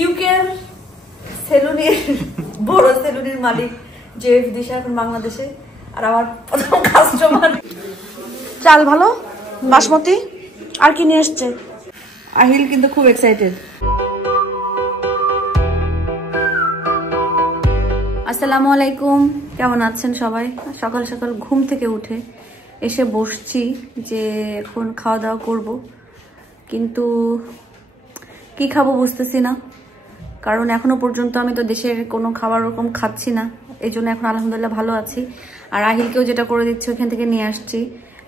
ইউকের সেলুনের বড় সেলুনের মালিক যে বিদেশে এখন বাংলাদেশে, আর আমার প্রথম কাস্টমার। চাল ভালো বাসমতি। আর কি নিয়ে এসছে? আহিল কিন্তু খুব এক্সাইটেড। আসসালামু আলাইকুম, কেমন আছেন সবাই? সকাল সকাল ঘুম থেকে উঠে এসে বসছি যে এখন খাওয়া দাওয়া করব, কিন্তু কি খাবো বুঝতেছি না, কারণ এখনো পর্যন্ত আমি তো দেশের কোনো খাবার ওরকম খাচ্ছি না। এই জন্য এখন আলহামদুলিল্লাহ ভালো আছি। আর আহিলকেও যেটা করে দিচ্ছি ওখান থেকে নিয়ে আসছি।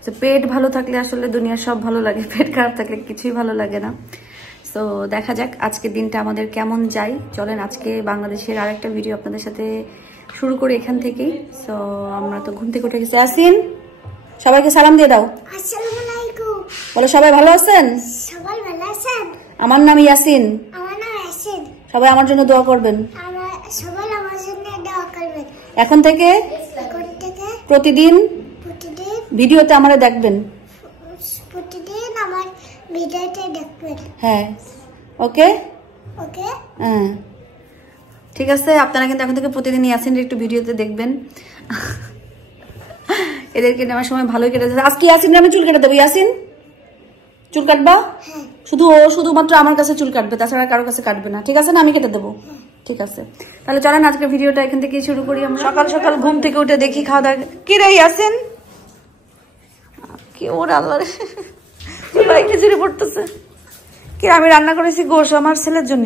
তো পেট ভালো থাকলে আসলে দুনিয়ার সব ভালো লাগে, পেট খারাপ থাকলে কিছুই ভালো লাগে না। তো দেখা যাক আজকের দিনটা আমাদের কেমন যায়। চলেন আজকে বাংলাদেশের আরেকটা ভিডিও আপনাদের সাথে শুরু করি এখান থেকেই। সো আমরা তো ঘুম থেকে উঠে গেছি। ইয়াসিন, সবাইকে সালাম দিয়ে দাও। আসসালামু আলাইকুম। বলো সবাই ভালো আছেন? সবাই ভালো আছেন? আমার নাম ইয়াসিন। আমার নাম ইয়াসিন। সবাই আমার জন্য দোয়া করবেন। সবাই আমার জন্য দোয়া করবেন। এখন থেকে প্রতিদিন ভিডিওতে আমারে দেখবেন। প্রতিদিন আমার ভিডিওতে দেখবেন। হ্যাঁ, ওকে ওকে। হ্যাঁ ঠিক আছে। আপনারা কিন্তু এখন থেকে প্রতিদিন ইয়াসিনের একটু ভিডিওতে দেখবেন। এদেরকে নেওয়ার সময় ভালোই কেটে যাচ্ছে। আজকে ইয়াসিন আমি চুল কেটে দেবো। ইয়াসিন চুল কাটবা? শুধুমাত্র আমার কাছে চুল কাটবে, তাছাড়া কারোর কাছে কাটবে না, ঠিক আছে না? আমি কেটে দেবো, ঠিক আছে? তাহলে চলেন আজকে ভিডিওটা এখান থেকে শুরু করি। আমরা সকাল সকাল ঘুম থেকে উঠে দেখি খাওয়া দাওয়া। কি রে ইয়াসিন, কি ওর আল্লাহ ভাই খিচুড়ি পড়তেছে। কি আমি রান্না করেছি গোশ আমার ছেলের জন্য,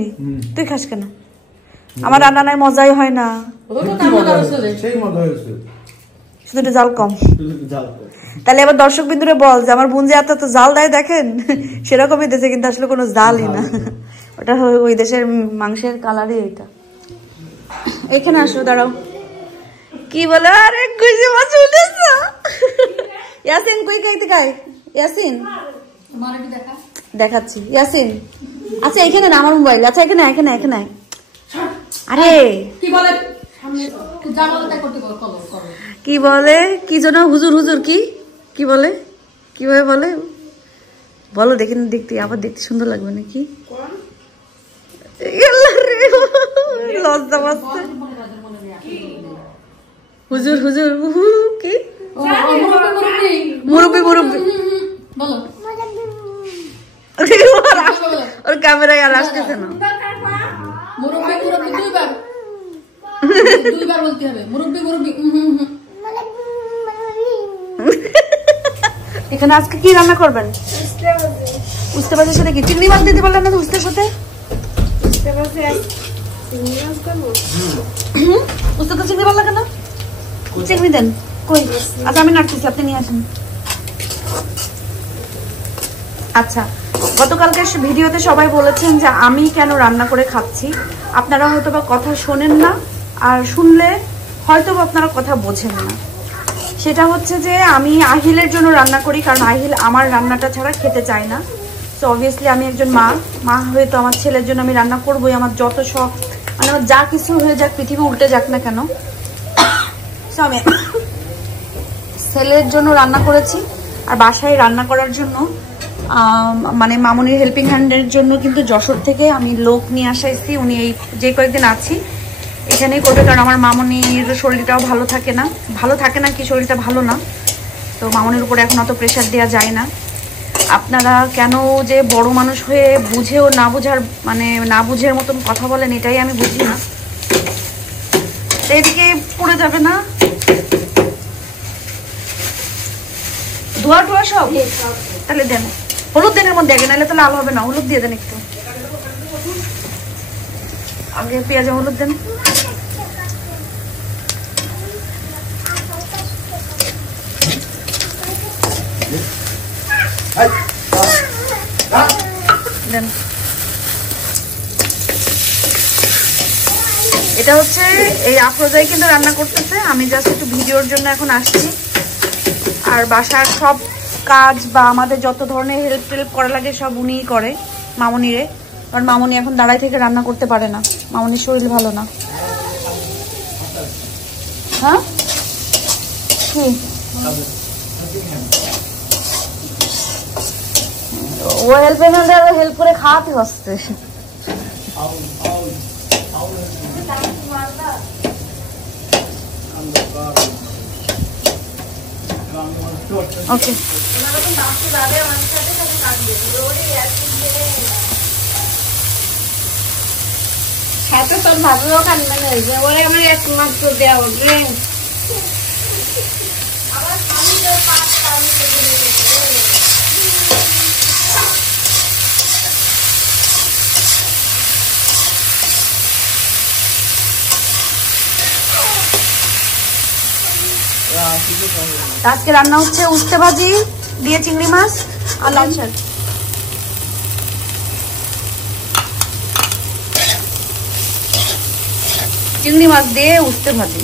তুই খাস কেন? আমার রান্না নাই, মজাই হয় না, শুধু একটু জাল কম। তাহলে এবার দর্শক বিন্দুরে বল যে আমার বোন যে এত জাল দেয় দেখেন, সেরকমই দেশে কিন্তু আসলে কোনো জালই না, ওটা ওই দেশের মাংসের কালারই ওইটা। এখানে আসো, দাঁড়াও। কি বলে? আরে গুজি মাছ উঠেছে। ইয়াসিন কই খাইতে খাই? ইয়াসিন দেখাচ্ছি। ইয়াসিন আচ্ছা এখানে না, আমার মোবাইল। আচ্ছা এখানে এখানে এখানে। আরে কি বলে কি বলে কি যেন হুজুর হুজুর কি কি বলে, কিভাবে বলে বলো দেখেন, দেখতে আবার দেখতে সুন্দর লাগবে নাকি? লজ্জা পাচ্ছে। হুজুর হুজুর কি মুরব্বি মুরব্বি ওর ক্যামেরায় আর আসতেছে না। এখানে আজকে কি রান্না করবেন? উস্তে ভাজির সাথে কি চিংড়ি মাছ দিতে পারলেন না? উস্তের সাথে উস্তে তো চিংড়ি ভালো লাগে না, চিংড়ি দেন। কই? আচ্ছা আমি নাড়তেছি, আপনি নিয়ে আসেন। আচ্ছা, গতকালকে ভিডিওতে সবাই বলেছেন যে আমি কেন রান্না করে খাচ্ছি। আপনারা হয়তো বা কথা শোনেন না, আর শুনলে হয়তো আপনারা কথা বোঝেন না। সেটা হচ্ছে যে আমি আহিলের জন্য রান্না করি, কারণ আহিল আমার রান্নাটা ছাড়া খেতে চায় না। তো অবভিয়াসলি আমি একজন মা হয়ে তো আমার ছেলের জন্য আমি রান্না করবোই। আমার যত শখ, মানে আমার যা কিছু হয়ে যাক, পৃথিবী উল্টে যাক না কেন, তো আমি ছেলের জন্য রান্না করেছি। আর বাসায় রান্না করার জন্য মানে মামুনির হেল্পিং হ্যান্ডের জন্য কিন্তু যশোর থেকে আমি লোক নিয়ে আসাইছি। উনি এই যে কয়েকদিন আছি এখানেই করবে, কারণ আমার মামুনির শরীরটাও ভালো থাকে না কি শরীরটা ভালো না, তো মামুনির উপরে এখন অত প্রেশার দেওয়া যায় না। আপনারা কেন যে বড় মানুষ হয়ে বুঝেও না বুঝার, মানে না বুঝের মতন কথা বলেন, এটাই আমি বুঝি না। এদিকে পড়ে যাবে না ধোয়া টোয়া সব? তাহলে দেন হলুদ দেন এর মধ্যে আগে, নাহলে তো লাল হবে না। হলুদ দিয়ে দেন একটু আগে, পেঁয়াজে হলুদ দেন। দেন। এটা হচ্ছে এই আফরোজাই কিন্তু রান্না করতেছে, আমি জাস্ট একটু ভিডিওর জন্য এখন আসছি। আর বাসার সব কাজ বা আমাদের যত ধরনের হেল্প টেল্প করা লাগে সব উনিই করে, মামুনিরে। কারণ মামুনি এখন দাঁড়াই থেকে রান্না করতে পারে না, মামুনির শরীর ভালো না। হ্যাঁ কি ও হেল্প করে খাওয়াতে হচ্ছে। ওকে সাথে তোর ভাবিও কান্না নেই ওরে আমার একমাত্র দেওয়া ড্রিঙ্ক আজকে রান্না হচ্ছে উস্তে ভাজি দিয়ে চিংড়ি মাছ আর লাল শাক। চিংড়ি মাছ দিয়ে উস্তে ভাজি।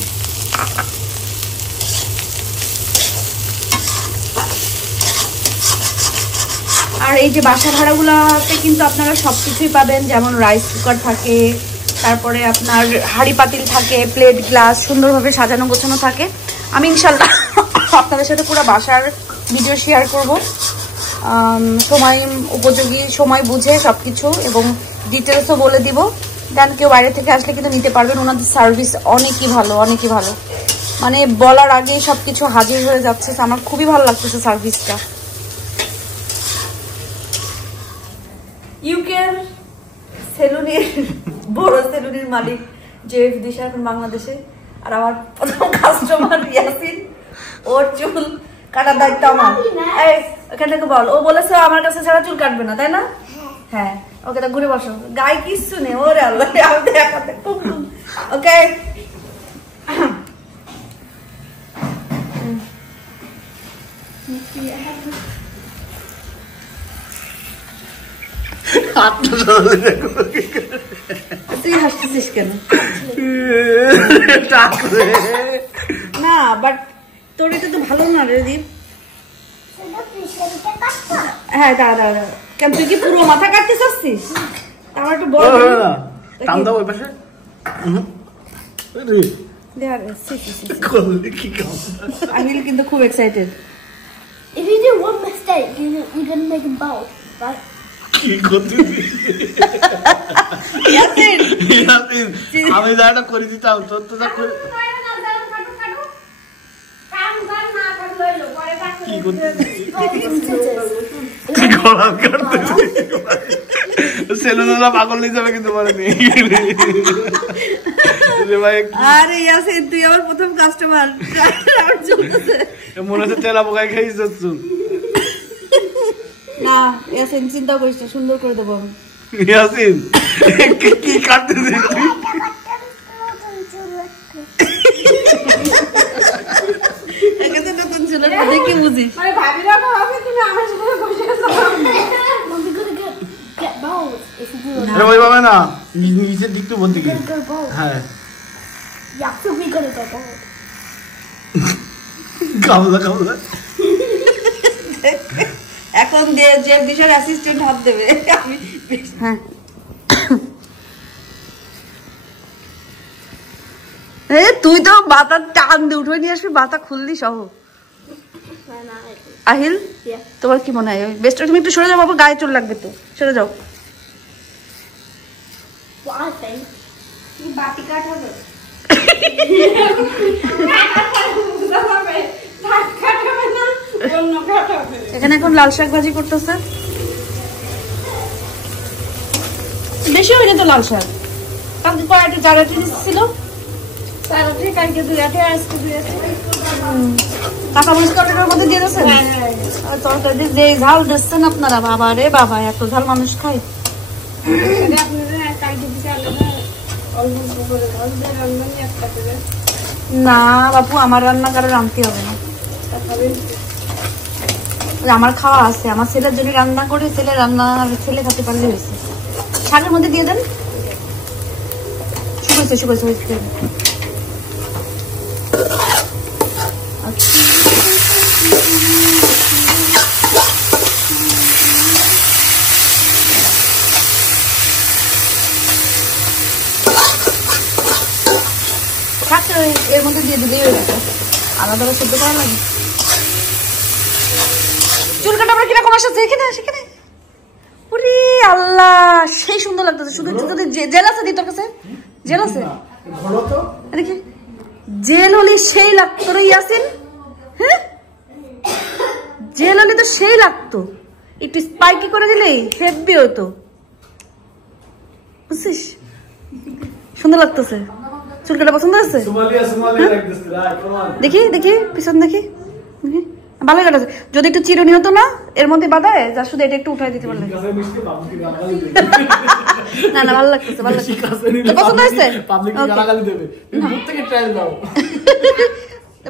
আর এই যে বাসা ভাড়াগুলোতে কিন্তু আপনারা সবকিছুই পাবেন, যেমন রাইস কুকার থাকে, তারপরে আপনার হাঁড়ি পাতিল থাকে, প্লেট গ্লাস সুন্দরভাবে সাজানো গোছানো থাকে। আমি ইনশাল্লাহ আপনাদের সাথে পুরো বাসার ভিডিও শেয়ার করব, সময় উপযোগী সময় বুঝে সবকিছু, এবং ডিটেলসও বলে দিব। দেন কেউ বাইরে থেকে আসলে কিন্তু নিতে পারবেন, ওনাদের সার্ভিস অনেকই ভালো, অনেকই ভালো, মানে বলার আগেই সবকিছু হাজির হয়ে যাচ্ছে। আমার খুবই ভালো লাগতেছে সার্ভিসটা। ইউকের সেলুনের বড় সেলুনের মালিক জেফ দিশা এখন বাংলাদেশে, আর আমার প্রথম কাস্টমার ইয়াসিন, ওর চুল কাটার দায়িত্ব আমার। এই ওখান থেকে বল, ও বলেছে আমার কাছে ছাড়া চুল কাটবে না, তাই না? হ্যাঁ, ওকে তা ঘুরে বসো, গায়ে কিচ্ছু নেই, ওরে আল্লাহ দেখাতে। ওকে তুই হাসতেছিস কেন? না বাট তোর এটা তো ভালো না রে দীপ। হ্যাঁ দাঁড়া দাঁড়া, কেন তুই কি পুরো মাথা কাটতে চাচ্ছিস? আমার একটু বড় আহিল কিন্তু খুব excited. If you do one mistake, you're gonna make him bald, right? আমি যাটা করে দিতাম তোর তো সেলুনওয়ালা পাগল নিয়ে যাবে কিন্তু মানে আরে ইয়াসিন তুই আমার প্রথম কাস্টমার, মনে হচ্ছে তেলা পোকায় খেয়ে যাচ্ছ। না ইয়াসিন চিন্তা করিস না, সুন্দর করে দেবো আমি। ইয়াসিন কি কাটতেছিস তুই? নতুন ছিল দেখি বুঝিস। ওইভাবে না, নিচের দিকটা বলতে কি? হ্যাঁ কামলা কামলা এখন যে বিষয়ের অ্যাসিস্ট্যান্ট হাত দেবে। হ্যাঁ তুই তো বাতা টান দিয়ে উঠে নিয়ে আসবি, বাতা খুললি সহ। আহিল তোমার কি মনে হয় বেস্ট? তুমি একটু সরে যাও বাবু, গায়ে চোর লাগবে তো, সরে যাও। এখানে এখন লাল শাক ভাজি করতেছে, বেশি হয়নি তো লাল শাক। কালকে কয়েকটা জারাটি ছিল, কালকে 2 আটে আজকে 2 আছে। কাঁচা মরিচ তরকারির মধ্যে দিয়ে দিয়েছেন? তরকারি যে ঝাল দিচ্ছেন আপনারা, বাবা রে বাবা, এত ঝাল মানুষ খায়? না বাপু, আমার রান্না কারো রাঁধতে হবে না, আমার খাওয়া আছে। আমার ছেলের জন্য রান্না করে, ছেলে রান্না ছেলে খেতে পারলে হয়েছে। শাকের মধ্যে দিয়ে দেন, শুকাইছে শুকাইছে হয়েছে। এর মধ্যে দিয়ে দিলেই হয়ে যাবে, আলাদা সেদ্ধ করা লাগে। চুল কাটা আমরা কিরকম আসছে এখানে সেখানে, ওরে আল্লাহ সেই সুন্দর লাগতেছে। শুধু একটু যদি জেল আছে দি তোর কাছে, জেল আছে ঘোড়ো তো দেখি জেল হলে সেই লাগতো রে ইয়াসিন হ্যাঁ জেল হলে তো সেই লাগতো একটু স্পাইকি করে দিলেই হেভি হতো বুঝছিস সুন্দর লাগতেছে চুলকাটা পছন্দ আছে দেখি দেখি পিছন দেখি দেখি ভালো কাটাছে যদি একটু চিরুনি হতো না এর মধ্যে বাঁধায় যা শুধু এটা একটু উঠাই দিতে পারলে না না ভালো লাগতেছে ভালো লাগতেছে পছন্দ হয়েছে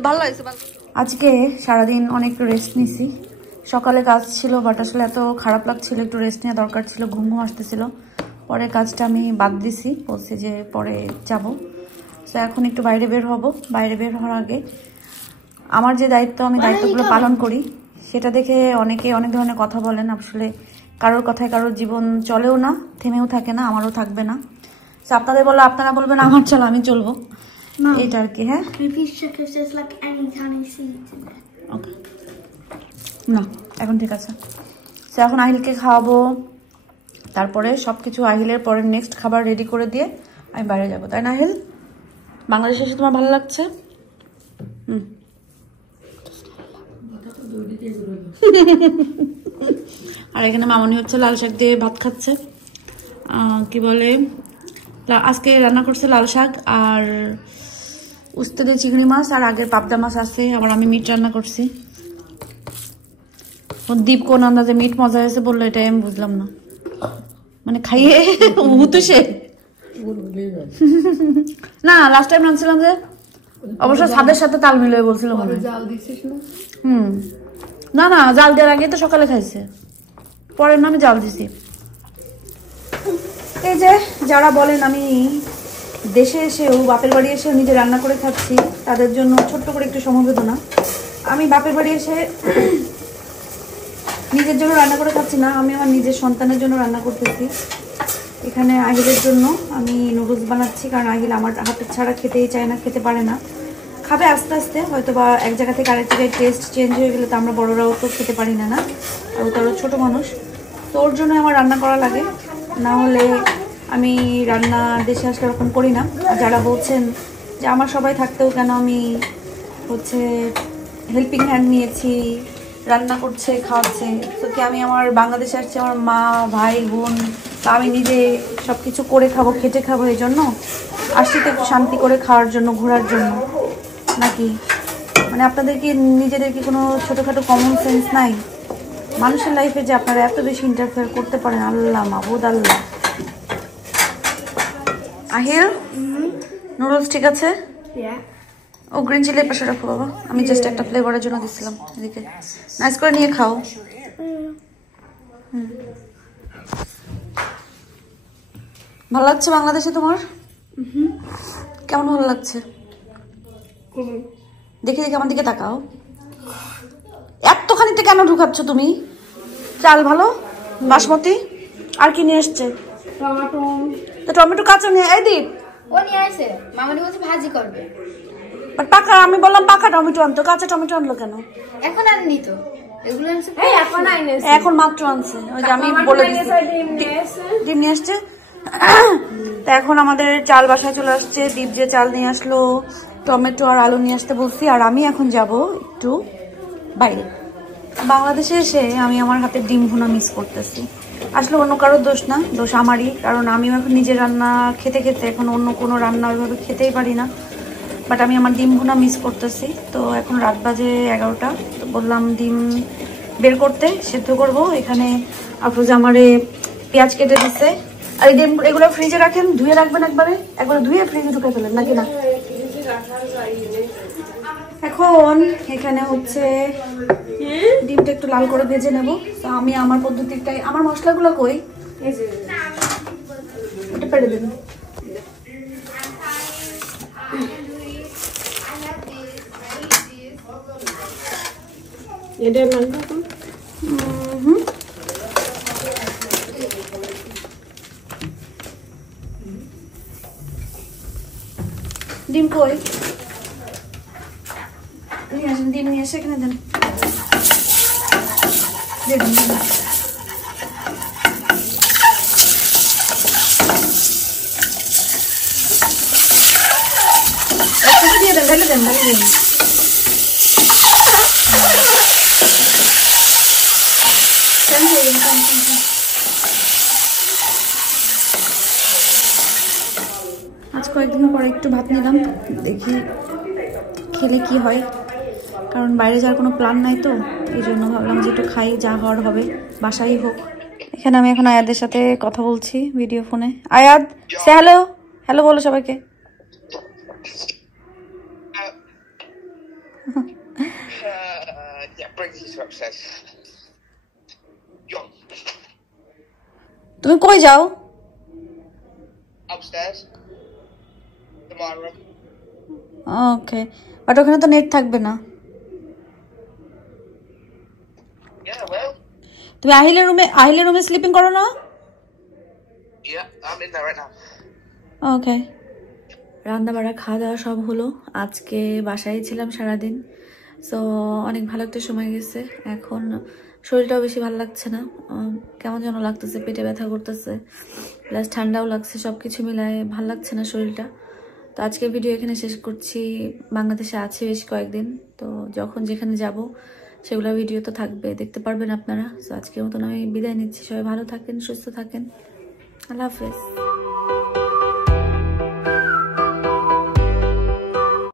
ভালো লাগছে আজকে সারাদিন অনেক রেস্ট নিছি সকালে কাজ ছিল বাট আসলে এত খারাপ লাগছিল একটু রেস্ট নেওয়া দরকার ছিল ঘুম ঘুম আসতেছিল পরে কাজটা আমি বাদ দিছি বলছি যে পরে যাব তো এখন একটু বাইরে বের হব বাইরে বের হওয়ার আগে আমার যে দায়িত্ব আমি দায়িত্বগুলো পালন করি সেটা দেখে অনেকে অনেক ধরনের কথা বলেন আসলে কারোর কথায় কারোর জীবন চলেও না থেমেও থাকে না আমারও থাকবে না তো আপনাদের বলো আপনারা বলবেন আমার চলো আমি চলবো এটা আর কি হ্যাঁ ওকে না এখন ঠিক আছে তো এখন আহিলকে খাওয়াবো তারপরে সবকিছু আহিলের পরে নেক্সট খাবার রেডি করে দিয়ে আমি বাইরে যাবো তাই না আহিল বাংলাদেশে এসে তোমার ভালো লাগছে আর এখানে মামনি হচ্ছে লাল শাক দিয়ে ভাত খাচ্ছে কি বলে আজকে রান্না করছে লাল শাক আর উস্তেদের চিংড়ি মাছ আর আগের পাবদা মাছ আছে আবার আমি মিট রান্না করছি দীপ কোন আন্দাজে মিট মজা হয়েছে বললো এটাই আমি বুঝলাম না মানে খাইয়ে উঠেছে না লাস্ট টাইম রাঁধছিলাম যে অবশ্য স্বাদের সাথে তাল মিলিয়ে বলছিল মনে হয় না না জাল দেওয়ার আগে তো সকালে খাইছে পরে না আমি জাল দিছি এই যে যারা বলেন আমি দেশে এসেও বাপের বাড়ি এসেও নিজে রান্না করে খাচ্ছি তাদের জন্য ছোট্ট করে একটু সমবেদনা আমি বাপের বাড়ি এসে নিজের জন্য রান্না করে খাচ্ছি না আমি আমার নিজের সন্তানের জন্য রান্না করতেছি এখানে আহিলের জন্য আমি নুডলস বানাচ্ছি কারণ আহিল আমার হাতের ছাড়া খেতেই চায় না খেতে পারে না খাবে আস্তে আস্তে হয়তো বা এক জায়গা থেকে আরেক জায়গায় টেস্ট চেঞ্জ হয়ে গেলে তো আমরা বড়রাও তো খেতে পারি না আর তারও ছোটো মানুষ তো ওর জন্য আমার রান্না করা লাগে না হলে আমি রান্না দেশে আসলে ওরকম করি না যারা বলছেন যে আমার সবাই থাকতেও কেন আমি হচ্ছে হেল্পিং হ্যান্ড নিয়েছি রান্না করছে খাওয়াচ্ছে তো কি আমি আমার বাংলাদেশে আসছি আমার মা ভাই বোন তা আমি নিজে সব কিছু করে খাবো খেটে খাবো এই জন্য আসছি তো একটু শান্তি করে খাওয়ার জন্য ঘোরার জন্য নাকি মানে আপনাদের কি নিজেদের কি কোনো ছোটোখাটো কমন সেন্স নাই মানুষের লাইফে যে আপনারা এত বেশি ইন্টারফেয়ার করতে পারেন আল্লাহ মাহবুদ আল্লাহ আহিল নুডলস ঠিক আছে ও গ্রিন চিলি পাশে রাখো বাবা আমি জাস্ট একটা ফ্লেভারের জন্য দিছিলাম এদিকে নাইস করে নিয়ে খাও ভালো লাগছে বাংলাদেশে তোমার কেমন ভালো লাগছে দেখি দেখি আমার দিকে তাকাও এতখানিতে কেন ঢুকাচ্ছ তুমি চাল ভালো বাসমতি আর কি নিয়ে এসছে টমেটো কাঁচা নিয়ে এই দীপ ও নিয়ে আসে মামানি বলছে ভাজি করবে পাকা আমি বললাম পাকা টমেটো আনতো কাঁচা টমেটো আনলো কেন এখন আননি তো এগুলো আনছে এখন মাত্র আনছে ওই যে আমি বলে দিচ্ছি ডিম নিয়ে আসছে তা এখন আমাদের চাল বাসায় চলে আসছে দীপ যে চাল নিয়ে আসলো টমেটো আর আলু নিয়ে আসতে বলছি আর আমি এখন যাব একটু বাইরে বাংলাদেশে এসে আমি আমার হাতের ডিম ভুনা মিস করতেছি আসলে অন্য কারোর দোষ না দোষ আমারই কারণ আমিও এখন নিজের রান্না খেতে খেতে এখন অন্য কোনো রান্না ওইভাবে খেতেই পারি না বাট আমি আমার ডিম ভুনা মিস করতেছি তো এখন রাত বাজে 11টা তো বললাম ডিম বের করতে সেদ্ধ করব এখানে আফরোজা আমারে পেঁয়াজ কেটে দিচ্ছে আর এই ডিম এগুলো ফ্রিজে রাখেন ধুয়ে রাখবেন একবারে ধুয়ে ফ্রিজে ঢুকে ফেলেন নাকি না এখন এখানে হচ্ছে ডিমটা একটু লাল করে ভেজে নেব তো আমি আমার পদ্ধতিটাই আমার মশলাগুলো কই এটা পেড়ে দেব এটা নাম ডিম কই নিয়ে আসেন ডিম নিয়ে এসে এখানে দেন ঢেলে দেন আজ কয়েকদিন পরে একটু ভাত নিলাম, দেখি খেলে কি হয়, কারণ বাইরে যাওয়ার কোনো প্ল্যান নাই তো, এই জন্য ভাবলাম যে একটু খাই, যা হওয়ার হবে বাসাই হোক। এখানে আমি এখন আয়াদের সাথে কথা বলছি ভিডিও ফোনে। আয়াদ সে হ্যালো, হ্যালো বলো সবাইকে। তুমি কই যাও? ওকে, বাট ওখানে তো নেট থাকবে না। তুমি আহিলের রুমে স্লিপিং করো না? ওকে। রান্না বাড়া খাওয়া দাওয়া সব হলো, আজকে বাসায় ছিলাম সারাদিন, সো অনেক ভালো একটা সময় গেছে। এখন শরীরটাও বেশি ভালো লাগছে না, কেমন যেন লাগতেছে, পেটে ব্যথা করতেছে, প্লাস ঠান্ডাও লাগছে, সব কিছু মিলায় ভালো লাগছে না শরীরটা। তো আজকে ভিডিও এখানে শেষ করছি। বাংলাদেশে আছে বেশ কয়েকদিন, তো যখন যেখানে যাব সেগুলো ভিডিও তো থাকবে, দেখতে পারবেন আপনারা। তো আজকের মতন আমি বিদায় নিচ্ছি, সবাই ভালো থাকেন, সুস্থ থাকেন, আল্লাহ হাফেজ।